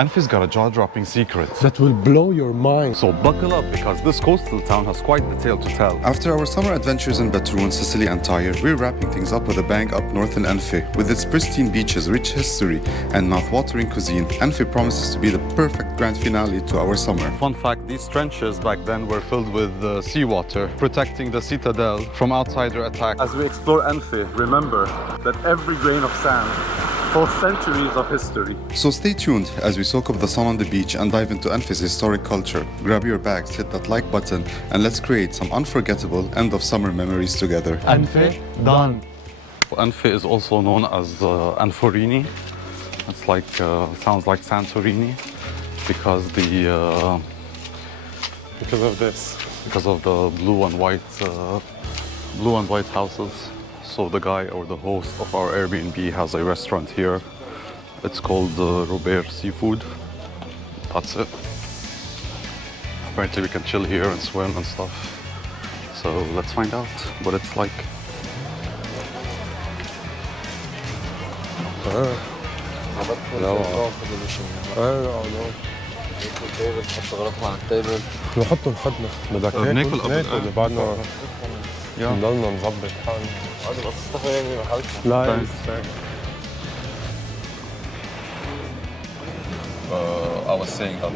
Anfeh's got a jaw-dropping secret that will blow your mind. So buckle up, because this coastal town has quite the tale to tell. After our summer adventures in Batroun, Sicily and Tyre, we're wrapping things up with a bang up north in Anfeh. With its pristine beaches, rich history, and mouth-watering cuisine, Anfeh promises to be the perfect grand finale to our summer. Fun fact, these trenches back then were filled with seawater, protecting the Citadel from outsider attack. As we explore Anfeh, remember that every grain of sand holds centuries of history. So stay tuned as we soak up the sun on the beach and dive into Anfeh's historic culture. Grab your bags, hit that like button, and let's create some unforgettable end of summer memories together. Anfeh, done. Anfeh is also known as Anforini. It's like, sounds like Santorini because because of the blue and white houses. So the guy or the host of our Airbnb has a restaurant here. It's called Robert Seafood. That's it. Apparently we can chill here and swim and stuff. So let's find out what it's like. نحطه لحدنا بدك ناكل بعدنا نضلنا نظبط حالنا. لا I was saying that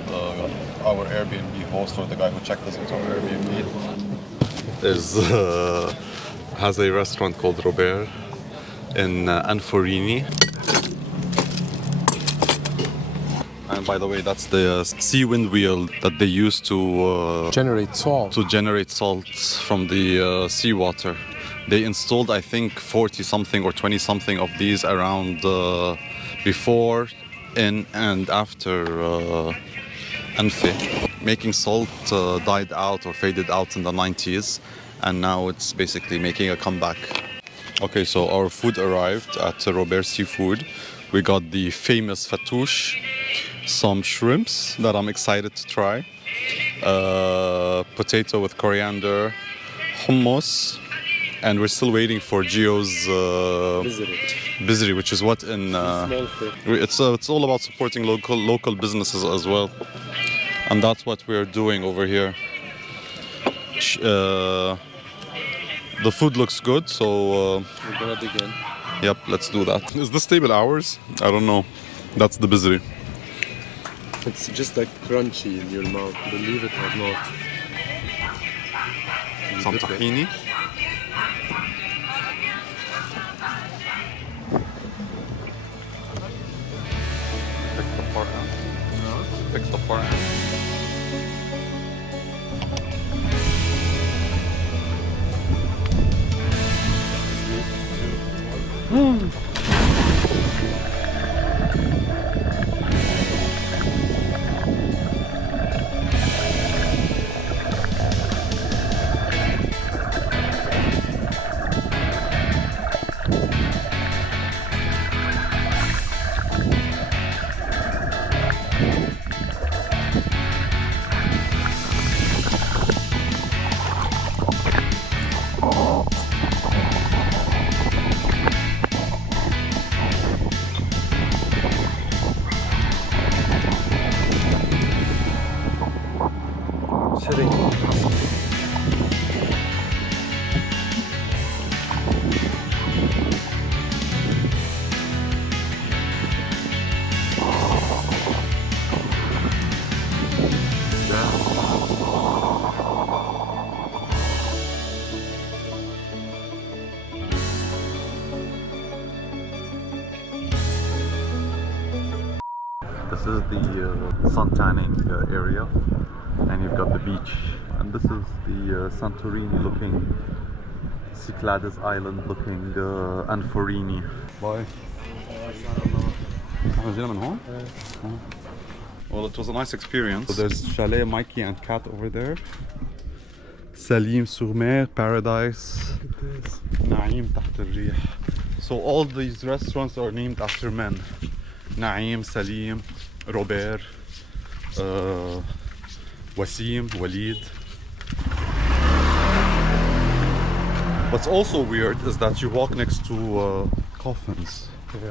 our Airbnb host, or the guy who checked us into our Airbnb, has a restaurant called Robert in Anforini. And by the way, that's the sea wind wheel that they use to generate salt from the seawater. They installed, I think, 40-something or 20-something of these around before, in, and after Anfeh. Making salt died out or faded out in the 90s, and now it's basically making a comeback. Okay, so our food arrived at Robert Seafood. We got the famous fattoush, some shrimps that I'm excited to try, potato with coriander, hummus, and we're still waiting for Gio's bizri, which is what in it's all about supporting local businesses as well, and that's what we're doing over here. The food looks good, so we're gonna dig in. Yep, let's do that. Is this table ours? I don't know. That's the bizri. It's just like crunchy in your mouth, believe it or not. Some tahini. Fix the far end. This is the sun tanning area, and you've got the beach, and this is the Santorini looking, Cyclades Island looking Anforini. Bye. Well, it was a nice experience. So there's Chalet Mikey and Kat over there. Salim sur Mer, Paradise. Naim Tahet El-Rih. So all these restaurants are named after men. Naim, Salim, Robert, Wasim, Walid. What's also weird is that you walk next to coffins. Yeah.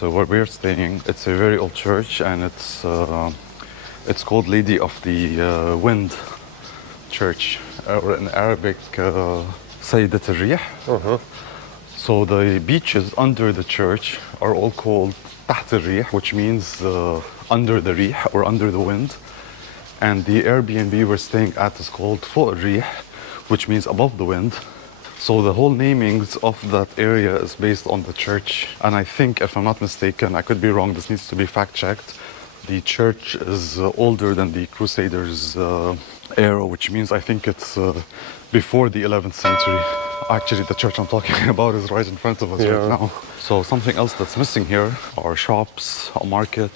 where we're staying, it's a very old church, and it's called Lady of the Wind Church, or in Arabic, Tahet El-Rih. So the beaches under the church are all called Tahet El-Rih, which means under the Rih, or under the wind. And the Airbnb we're staying at is called Foron Emm Salim, which means above the wind. So the whole namings of that area is based on the church. And I think, if I'm not mistaken, I could be wrong, this needs to be fact-checked, the church is older than the Crusaders' era, which means I think it's before the 11th century. Actually, the church I'm talking about is right in front of us right now. So something else that's missing here are shops, a market.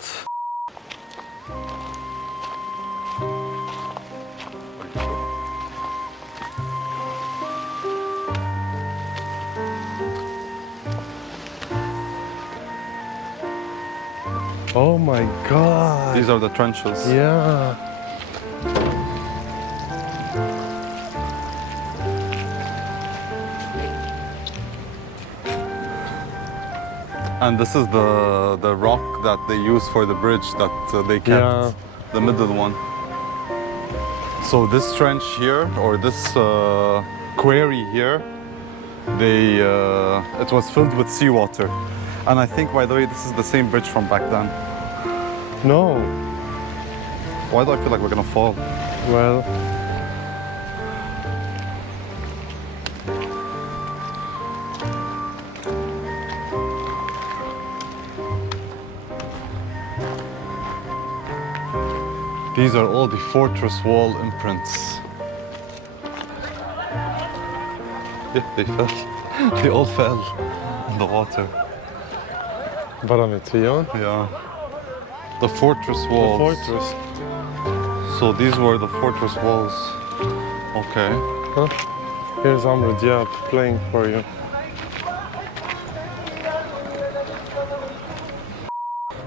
Oh my God. These are the trenches. Yeah. And this is the rock that they use for the bridge that they kept, the middle one. So this trench here, or this quarry here, it was filled with seawater. And I think, by the way, this is the same bridge from back then. No. Why do I feel like we're gonna fall? Well. These are all the fortress wall imprints. Yeah, they fell. They all fell in the water. Parametrion? Yeah. The fortress walls. The fortress. So these were the fortress walls. Okay. Huh? Here's Amr Diab playing for you.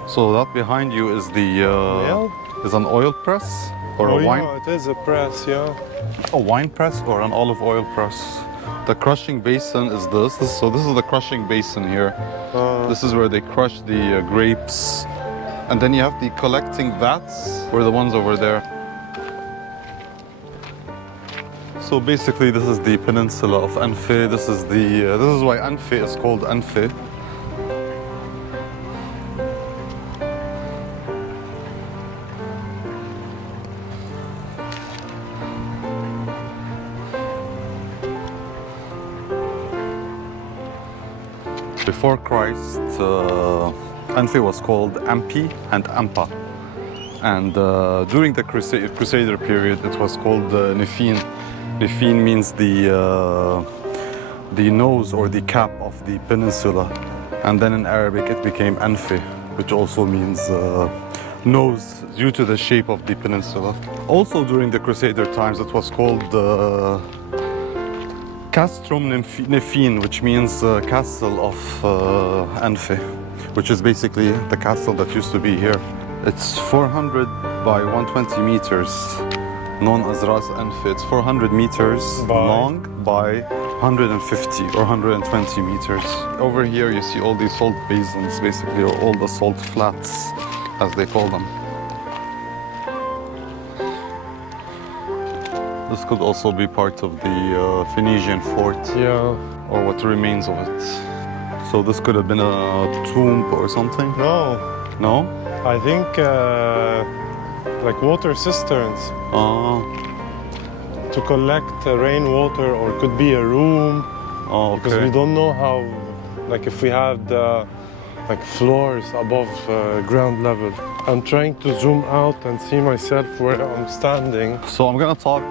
So that behind you is the is an oil press or a wine? Yeah, it is a press, yeah. A wine press or an olive oil press. The crushing basin is this. So this is the crushing basin here. This is where they crush the grapes. And then you have the collecting vats, were the ones over there. So basically this is the peninsula of Anfeh. This is why Anfeh is called Anfeh. Before Christ, Anfeh was called Ampi and Ampa. And during the Crusader period, it was called Nefin. Nefin means the nose or the cap of the peninsula. And then in Arabic, it became Anfeh, which also means nose, due to the shape of the peninsula. Also during the Crusader times, it was called Castrum Nefin, which means castle of Anfeh, which is basically the castle that used to be here. It's 400 by 120 meters, known as Ras Anfeh. It's 400 meters long by 150 or 120 meters. Over here you see all these salt basins, basically, or all the salt flats, as they call them. This could also be part of the Phoenician fort, or what remains of it. So this could have been a tomb or something? No. No? I think like water cisterns to collect rainwater, or could be a room. Oh, okay. Because we don't know how, like if we had like floors above ground level. I'm trying to zoom out and see myself where I'm standing. So I'm gonna talk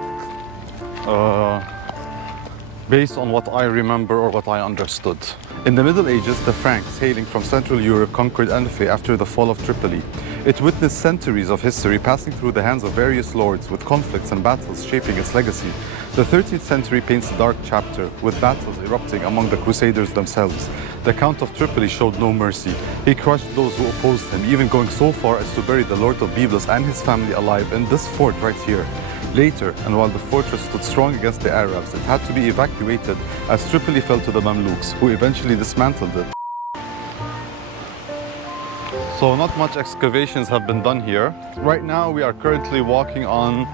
based on what I remember or what I understood. In the Middle Ages, the Franks, hailing from Central Europe, conquered Anfeh after the fall of Tripoli. It witnessed centuries of history passing through the hands of various lords, with conflicts and battles shaping its legacy. The 13th century paints a dark chapter, with battles erupting among the Crusaders themselves. The Count of Tripoli showed no mercy. He crushed those who opposed him, even going so far as to bury the Lord of Byblos and his family alive in this fort right here. Later, and while the fortress stood strong against the Arabs, it had to be evacuated as Tripoli fell to the Mamluks, who eventually dismantled it. So not much excavations have been done here. Right now we are currently walking on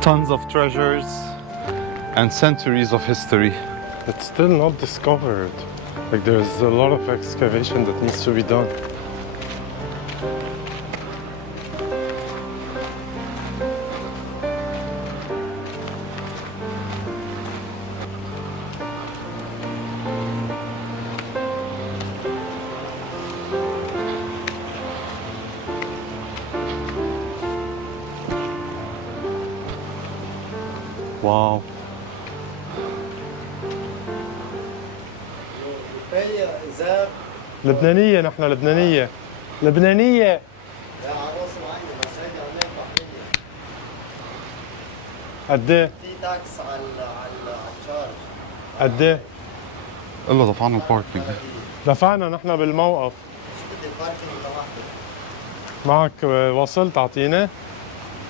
tons of treasures and centuries of history. It's still not discovered. Like there's a lot of excavation that needs to be done. Wow. لبنانية، نحن لبنانية. لبنانية. قد ايه؟ في تاكس على الشارج. قد ايه؟ إلا دفعنا الباركينج. دفعنا نحن بالموقف. شو بدي باركينج لوحدك؟ معك وصل تعطينا؟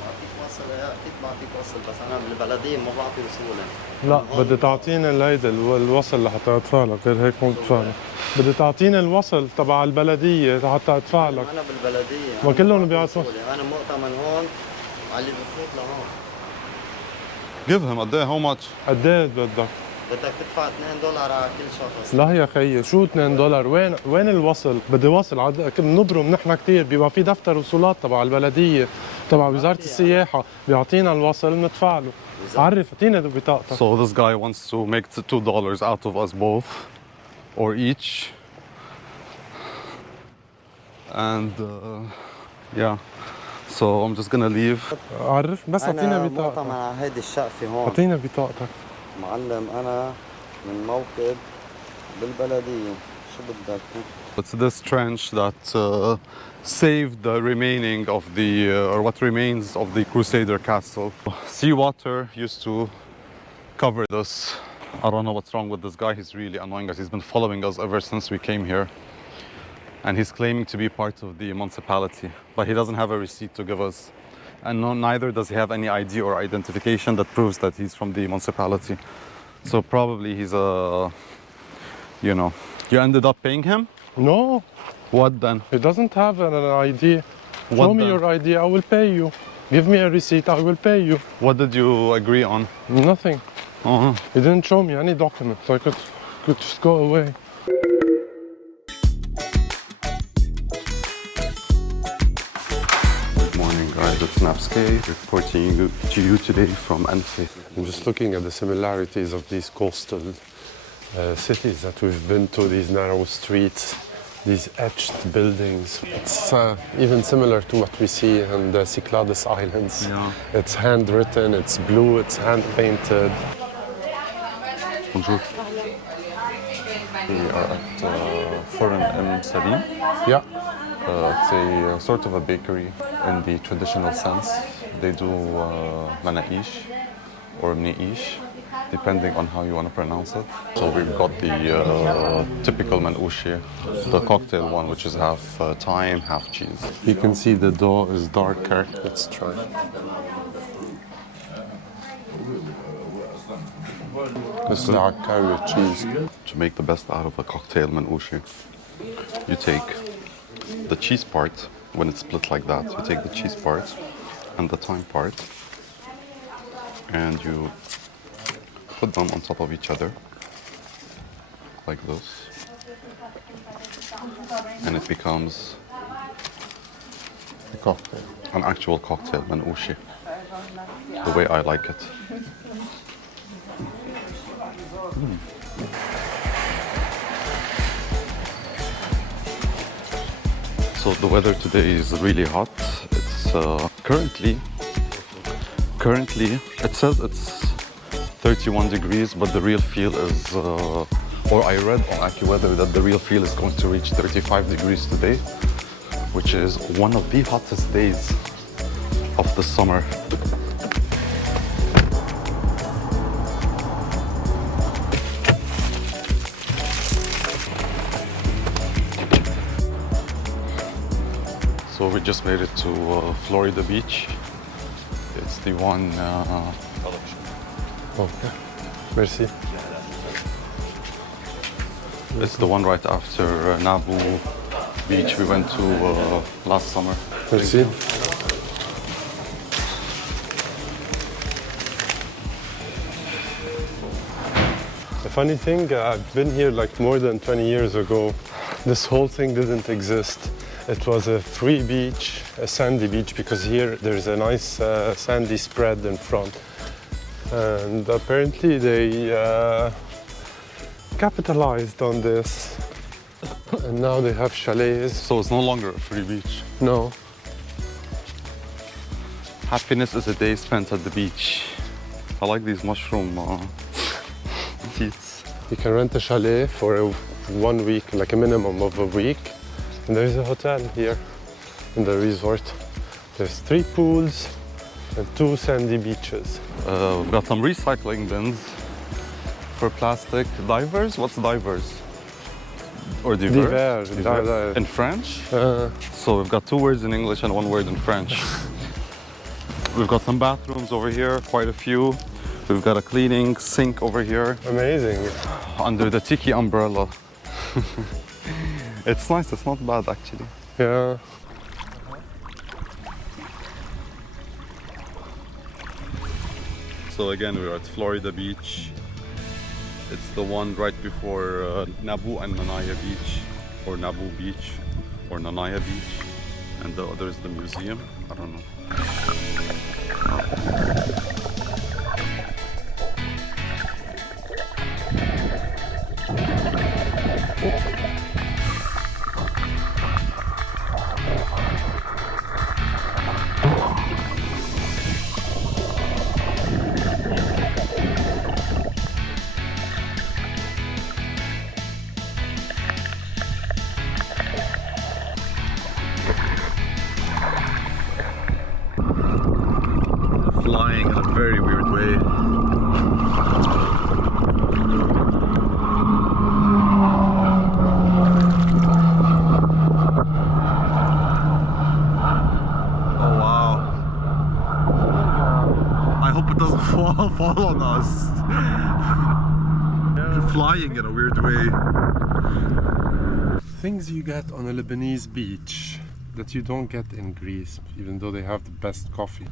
بعطيك وصل، اكيد بعطيك وصل، بس انا بالبلدية ما بعطي وصولة. لا بدي تعطينا الهيدا الوصل لحتى ادفع لك، غير هيك مو بدفع لك. بدي تعطينا الوصل تبع البلدية حتى ادفع لك. انا بالبلدية. ما كلهم بيعطوا. انا مؤتمن هون على اللي بفوت لهون. Give him قد ايه how much؟ قد ايه بدك؟ بدك تدفع $2 على كل شخص. لا يا خيي شو $2؟ وين الوصل؟ بدي وصل بنبرم نحن كثير، بيبقى في دفتر وصولات تبع البلدية تبع وزارة السياحة، بيعطينا الوصل بندفع له. عرف اعطينا بطاقتك. So this guy wants to make $2 out of us both or each. And yeah. So I'm just gonna leave. عرف بس اعطينا انا بطاقتك. مؤتمن على هيدي الشقفة هون. اعطينا بطاقتك. معلم انا من موكب بالبلدية، شو بدك؟ It's this trench that saved the remaining of the, or what remains of the Crusader castle. Seawater used to cover this. I don't know what's wrong with this guy. He's really annoying us. He's been following us ever since we came here. And he's claiming to be part of the municipality, but he doesn't have a receipt to give us. And neither does he have any ID or identification that proves that he's from the municipality. So probably he's a, you know, you ended up paying him? No, What then? he doesn't have an ID. What Show me then? your ID, I will pay you. Give me a receipt, I will pay you. What did you agree on? Nothing. Uh-huh. He didn't show me any document, so I could just go away. Good morning, guys. It's Napske reporting to you today from Anfeh. I'm just looking at the similarities of these coastal cities that we've been to, these narrow streets, these etched buildings. It's even similar to what we see in the Cyclades Islands. Yeah. It's handwritten, it's blue, it's hand-painted. Bonjour. We are at Foron Emm Salim. Yeah. It's a sort of a bakery in the traditional sense. They do manaish or mniish, depending on how you want to pronounce it. So we've got the typical manouche, the cocktail one, which is half thyme, half cheese. You can see the dough is darker. Let's try. This is Akkari with cheese. To make the best out of a cocktail manouche, you take the cheese part, when it's split like that, you take the cheese part and the thyme part, and you put them on top of each other, like this, and it becomes a cocktail, an actual cocktail, manouche, the way I like it. So the weather today is really hot. It's currently it says it's 31 degrees, but the real feel is, or I read on AccuWeather that the real feel is going to reach 35 degrees today, which is one of the hottest days of the summer. So we just made it to Florida Beach. It's the one. Okay. Merci. It's the one right after Nabu, beach we went to last summer. Merci. The funny thing, I've been here like more than 20 years ago. This whole thing didn't exist. It was a free beach, a sandy beach, because here there's a nice sandy spread in front. And apparently they capitalized on this. And now they have chalets. So it's no longer a free beach. No. Happiness is a day spent at the beach. I like these mushroom seats. You can rent a chalet for 1 week, like a minimum of a week. And there's a hotel here in the resort. There's 3 pools and 2 sandy beaches. We've got some recycling bins for plastic. Divers? What's divers? Or divers? Divers. In French? So we've got 2 words in English and 1 word in French. We've got some bathrooms over here, quite a few. We've got a cleaning sink over here. Amazing. Under the tiki umbrella. It's nice, it's not bad actually. Yeah. So again, we're at Florida Beach. It's the one right before Nabu and Nanaya Beach, or Nabu Beach, or Nanaya Beach. And the other is the museum, I don't know. Flying in a very weird way. Oh wow. I hope it doesn't fall on us. You're flying in a weird way. Things you get on a Lebanese beach that you don't get in Greece, even though they have the best coffee.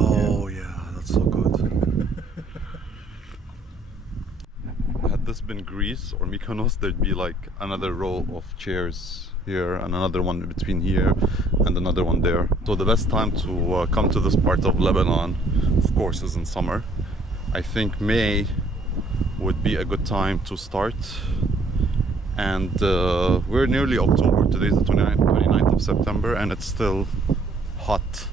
Oh yeah, that's so good. Had this been Greece or Mykonos, there'd be like another row of chairs here and another one between here and another one there. So the best time to come to this part of Lebanon, of course, is in summer. I think May would be a good time to start. And we're nearly October. Today's the 29th of September and it's still hot.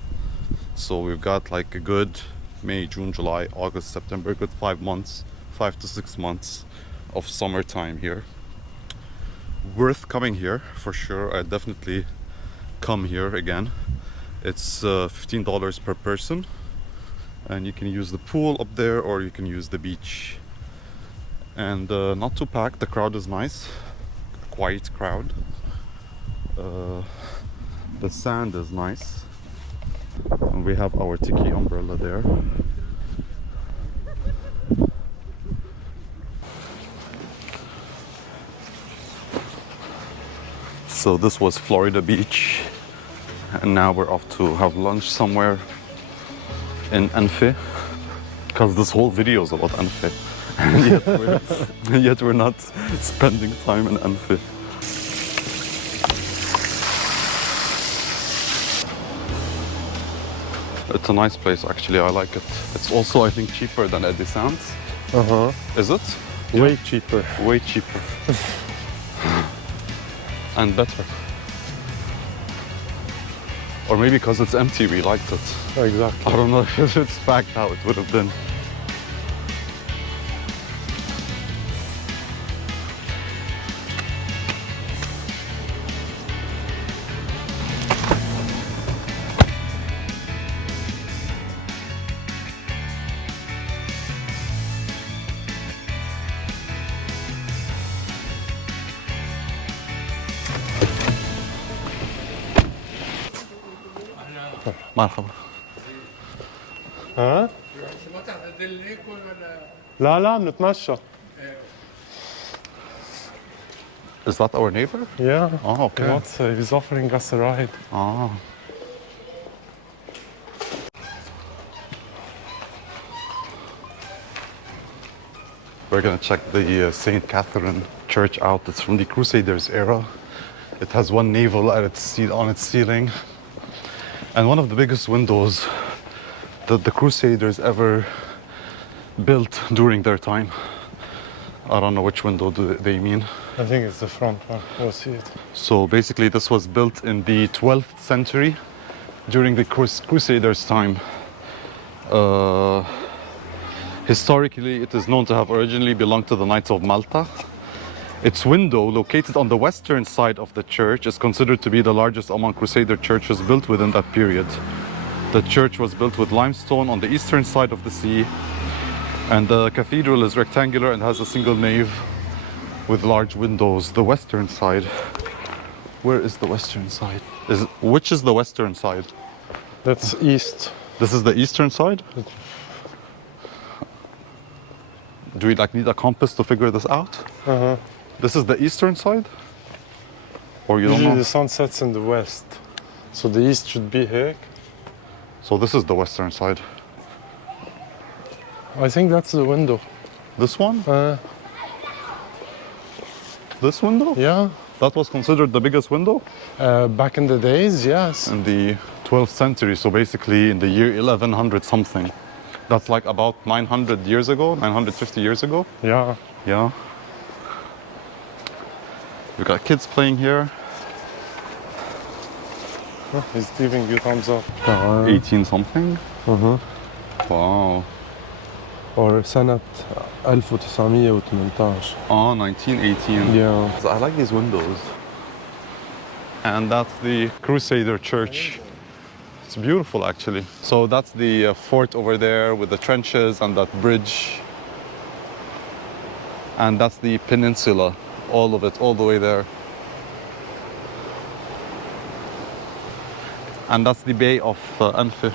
So we've got like a good May, June, July, August, September, good 5 months, 5 to 6 months of summertime here. Worth coming here for sure. I definitely come here again. It's $15 per person and you can use the pool up there or you can use the beach. And not too packed, the crowd is nice, a quiet crowd. The sand is nice. And we have our tiki umbrella there. So this was Florida Beach, and now we're off to have lunch somewhere in Anfeh, because this whole video is about Anfeh, and yet we're not spending time in Anfeh. It's a nice place actually, I like it. It's also, I think, cheaper than Eddie Sands. Is it? Way cheaper. Way cheaper. And better. Or maybe because it's empty, we liked it. Exactly. I don't know if it's packed how it would have been. مرحبا. ها؟ لا لا بنتمشى. Is that our neighbor? Yeah. Oh, okay. He's offering us a ride. Ah. We're gonna check the St. Catherine Church out. It's from the Crusaders era. It has one navel on its ceiling, and one of the biggest windows that the Crusaders ever built during their time. I don't know which window they mean. I think it's the front one. We'll see it. So basically this was built in the 12th century during the Crusaders' time. Historically, it is known to have originally belonged to the Knights of Malta. Its window, located on the western side of the church, is considered to be the largest among Crusader churches built within that period. The church was built with limestone on the eastern side of the sea, and the cathedral is rectangular and has a single nave with large windows. The western side. Where is the western side? Which is the western side? That's east. This is the eastern side? Do we need a compass to figure this out? Uh-huh. This is the eastern side? Or you don't Usually know? the sun sets in the west. So the east should be here. So this is the western side. I think that's the window. This one? This window? Yeah. That was considered the biggest window? Back in the days, yes. In the 12th century, so basically in the year 1100 something. That's like about 900 years ago, 950 years ago. Yeah. Yeah. We got kids playing here. Oh, he's giving you thumbs up. 18 something. Uh-huh. Wow. Or سنة 1918. Oh, 1918. Yeah. So I like these windows. And that's the Crusader Church. It's beautiful, actually. So that's the fort over there with the trenches and that bridge. And that's the peninsula, all of it, all the way there. And that's the Bay of Anfeh.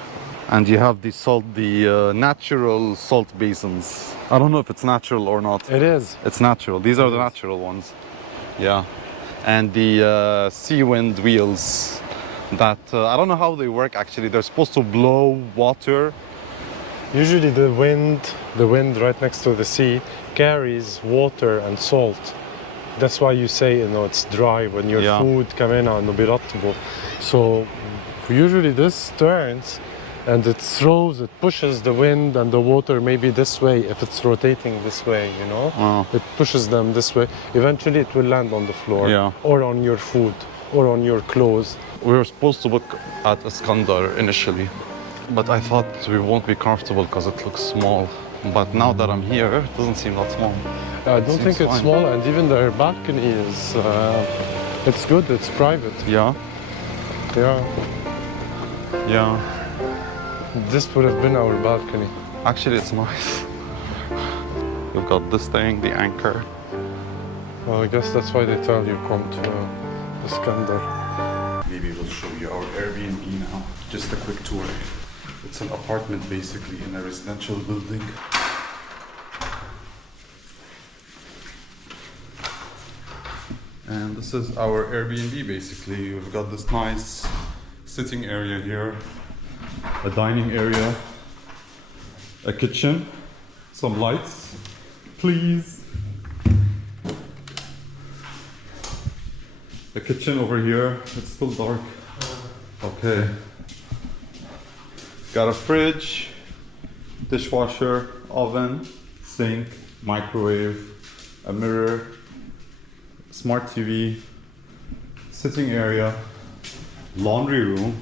And you have the natural salt basins. I don't know if it's natural or not. It is. It's natural. These are the natural ones. Yeah. And the sea wind wheels that, I don't know how they work actually. They're supposed to blow water. Usually the wind right next to the sea carries water and salt. That's why you say, it's dry when your food كمان إنه بيرطبه. So usually this turns and it pushes the wind and the water maybe this way if it's rotating this way, Oh. It pushes them this way. Eventually it will land on the floor or on your food or on your clothes. We were supposed to look at Iskandar initially, but I thought we won't be comfortable because it looks small. But now that I'm here, it doesn't seem that small. I don't think it's fine. small, and even their balcony is, it's good, it's private. Yeah. Yeah. Yeah. This would have been our balcony. Actually, it's nice. We've got this thing, the anchor. Well, I guess that's why they tell you come to Iskandar. Maybe we'll show you our Airbnb now. Just a quick tour. It's an apartment basically in a residential building. And this is our Airbnb basically. We've got this nice sitting area here, a dining area, a kitchen, some lights, please. A kitchen over here, it's still dark. Okay. Got a fridge, dishwasher, oven, sink, microwave, a mirror, smart TV, sitting area, laundry room,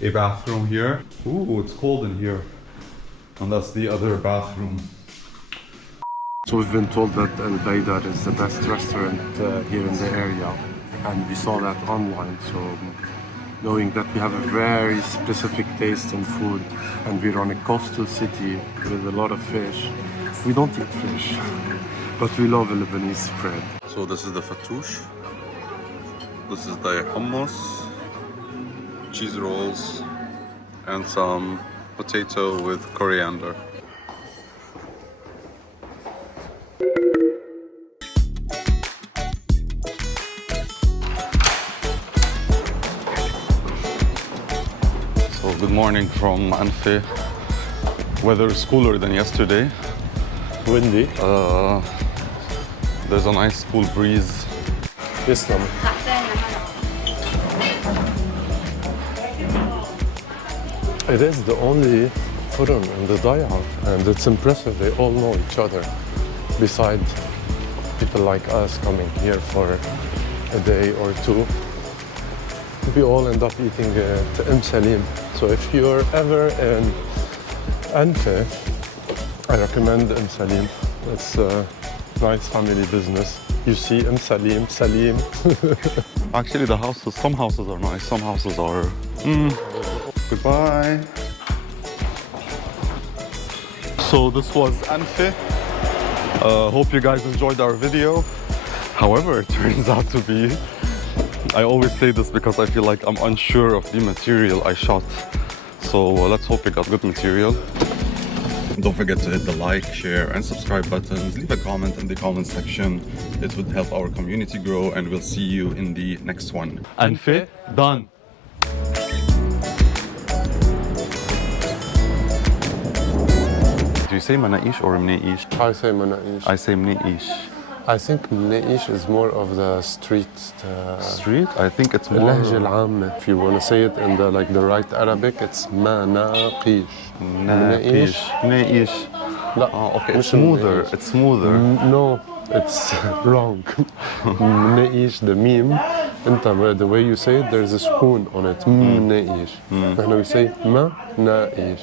a bathroom here. Ooh, it's cold in here. And that's the other bathroom. So we've been told that Al-Baydar is the best restaurant here in the area, and we saw that online. So knowing that we have a very specific taste in food, and we're on a coastal city with a lot of fish. We don't eat fish, but we love a Lebanese spread. So this is the fattoush. This is the hummus, cheese rolls, and some potato with coriander. good morning from Anfeh. Weather is cooler than yesterday. Windy. There's a nice cool breeze. Islam. It is the only Foron in the Daya, and it's impressive. They all know each other. Besides people like us coming here for a day or two, we all end up eating at Emm Salim. So if you're ever in Anfeh, I recommend Emm Salim. It's a nice family business. You see Emm Salim, Salim. Actually, the houses, some houses are nice, some houses are... Goodbye. So this was Anfeh. Hope you guys enjoyed our video. However, it turns out to be... I always say this because I feel like I'm unsure of the material I shot. So let's hope we got good material. Don't forget to hit the like, share and subscribe buttons. Leave a comment in the comment section. It would help our community grow, and we'll see you in the next one. Anfeh, done. Do you say Manaish or Mneish? I say Manaish. I say Mneish. I think Mneish is more of the street. Street? I think it's more... اللهجة العامة. If you want to say it in the right Arabic, it's Manaqish. Mneish. Mneish. لا. Okay, it's smoother. It's smoother. No, it's wrong. Mneish, the meme. The way you say it, there's a spoon on it. Mneish. We say Manaish.